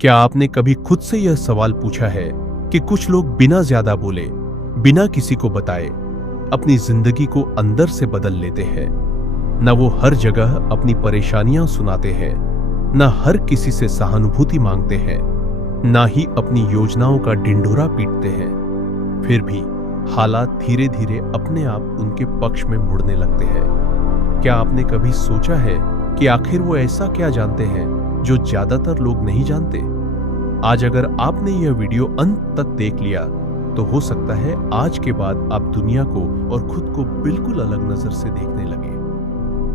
क्या आपने कभी खुद से यह सवाल पूछा है कि कुछ लोग बिना ज्यादा बोले, बिना किसी को बताए, अपनी जिंदगी को अंदर से बदल लेते हैं। न वो हर जगह अपनी परेशानियां सुनाते हैं, न हर किसी से सहानुभूति मांगते हैं, न ही अपनी योजनाओं का ढिंढोरा पीटते हैं। फिर भी हालात धीरे धीरे अपने आप उनके पक्ष में मुड़ने लगते हैं। क्या आपने कभी सोचा है कि आखिर वो ऐसा क्या जानते हैं जो ज्यादातर लोग नहीं जानते? आज अगर आपने यह वीडियो अंत तक देख लिया तो हो सकता है आज के बाद आप दुनिया को और खुद को बिल्कुल अलग नजर से देखने लगे।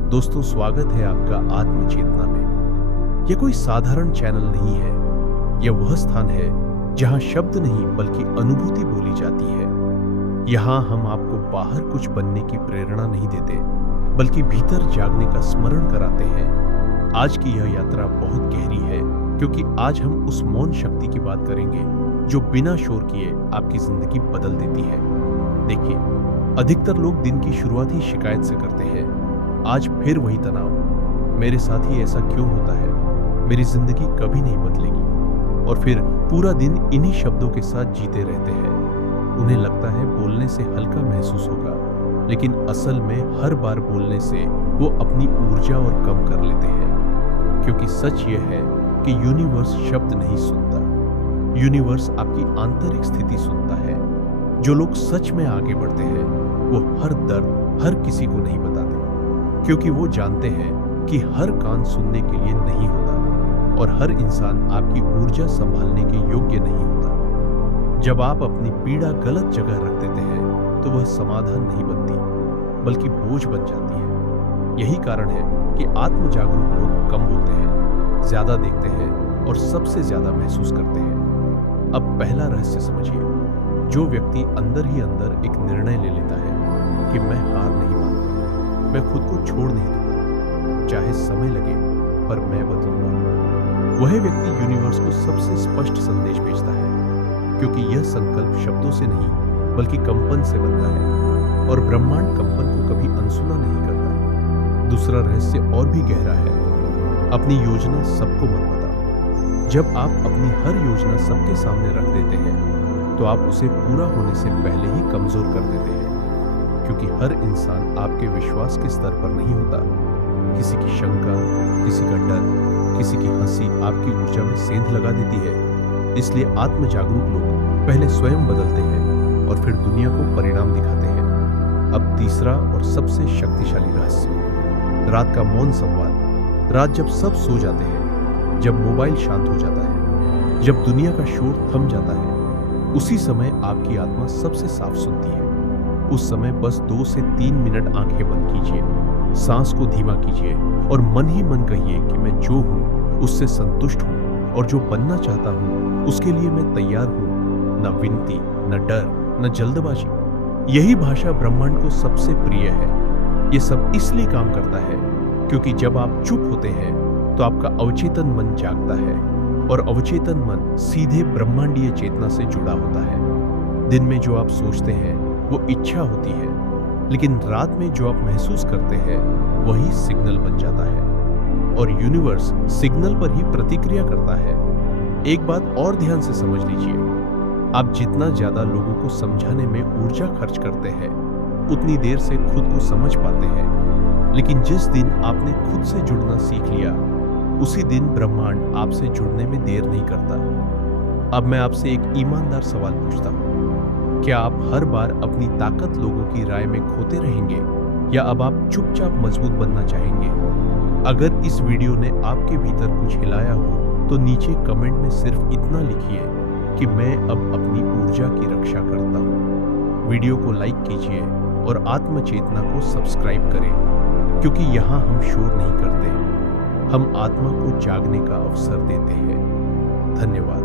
दोस्तों, स्वागत है आपका आत्म चेतना में। यह कोई साधारण चैनल नहीं है। यह वह स्थान है जहां शब्द नहीं बल्कि अनुभूति बोली जाती है। यहां हम आपको बाहर कुछ बनने की प्रेरणा नहीं देते, बल्कि भीतर जागने का स्मरण कराते हैं। आज की यह यात्रा बहुत गहरी है, क्योंकि आज हम उस मौन शक्ति की बात करेंगे जो बिना शोर किए आपकी जिंदगी बदल देती है। देखिए, अधिकतर लोग दिन की शुरुआत ही शिकायत से करते हैं। आज फिर वही तनाव, मेरे साथ ही ऐसा क्यों होता है, मेरी जिंदगी कभी नहीं बदलेगी। और फिर पूरा दिन इन्हीं शब्दों के साथ जीते रहते हैं। उन्हें लगता है बोलने से हल्का महसूस होगा, लेकिन असल में हर बार बोलने से वो अपनी ऊर्जा और कम कर लेते हैं। क्योंकि सच ये है कि यूनिवर्स शब्द नहीं सुनता, यूनिवर्स आपकी आंतरिक स्थिति सुनता है। जो लोग सच में आगे बढ़ते हैं वो हर दर्द हर किसी को नहीं बताते, क्योंकि वो जानते हैं कि हर कान सुनने के लिए नहीं होता और हर इंसान आपकी ऊर्जा संभालने के योग्य नहीं होता। जब आप अपनी पीड़ा गलत जगह रख देते हैं तो वह समाधान नहीं बनती, बल्कि बोझ बन जाती है। यही कारण है कि आत्म जागरूक लोग कम बोलते हैं, ज्यादा देखते हैं और सबसे ज्यादा महसूस करते हैं। अब पहला रहस्य समझिए। जो व्यक्ति अंदर ही अंदर एक निर्णय ले लेता है कि मैं हार नहीं मानूंगा, मैं खुद को छोड़ नहीं दूंगा, चाहे समय लगे पर मैं बदलूंगा, वह व्यक्ति यूनिवर्स को सबसे स्पष्ट संदेश भेजता है। क्योंकि यह संकल्प शब्दों से नहीं बल्कि कंपन से बनता है, और ब्रह्मांड कंपन को कभी अनसुना नहीं करता। दूसरा रहस्य और भी गहरा है। अपनी योजना सबको मत बताओ। जब आप अपनी हर योजना सबके सामने रख देते हैं तो आप उसे पूरा होने से पहले ही कमजोर कर देते हैं। क्योंकि हर इंसान आपके विश्वास के स्तर पर नहीं होता। किसी की शंका, किसी का डर, किसी की हंसी आपकी ऊर्जा में सेंध लगा देती है। इसलिए आत्म जागरूक लोग पहले स्वयं बदलते हैं और फिर दुनिया को परिणाम दिखाते हैं। अब तीसरा और सबसे शक्तिशाली रहस्य, रात का मौन संवाद। रात जब सब सो जाते हैं, जब मोबाइल शांत हो जाता है, जब दुनिया का शोर थम जाता है, उसी समय आपकी आत्मा सबसे साफ सुनती है। उस समय बस 2 से 3 मिनट आंखें बंद कीजिए, सांस को धीमा कीजिए और मन ही मन कहिए कि मैं जो हूं उससे संतुष्ट हूं, और जो बनना चाहता हूं उसके लिए मैं तैयार हूं। न विनती, न डर, न जल्दबाजी। यही भाषा ब्रह्मांड को सबसे प्रिय है। ये सब इसलिए काम करता है क्योंकि जब आप चुप होते हैं तो आपका अवचेतन मन जागता है, और अवचेतन मन सीधे ब्रह्मांडीय चेतना से जुड़ा होता है। दिन में जो आप सोचते हैं वो इच्छा होती है, लेकिन रात में जो आप महसूस करते हैं वही सिग्नल बन जाता है, और यूनिवर्स सिग्नल पर ही प्रतिक्रिया करता है। एक बात और ध्यान से समझ लीजिए। आप जितना ज्यादा लोगों को समझाने में ऊर्जा खर्च करते हैं, उतनी देर से खुद को समझ पाते हैं। लेकिन जिस दिन आपने खुद से जुड़ना सीख लिया, उसी दिन ब्रह्मांड आपसे जुड़ने में देर नहीं करता। अब मैं आपसे एक ईमानदार सवाल पूछता हूँ। क्या आप हर बार अपनी ताकत लोगों की राय में खोते रहेंगे, या अब आप चुपचाप मजबूत बनना चाहेंगे? अगर इस वीडियो ने आपके भीतर कुछ हिलाया हो तो नीचे कमेंट में सिर्फ इतना लिखिए कि मैं अब अपनी ऊर्जा की रक्षा करता हूँ। वीडियो को लाइक कीजिए और आत्म चेतना को सब्सक्राइब करें, क्योंकि यहाँ हम शोर नहीं करते, हम आत्मा को जागने का अवसर देते हैं। धन्यवाद।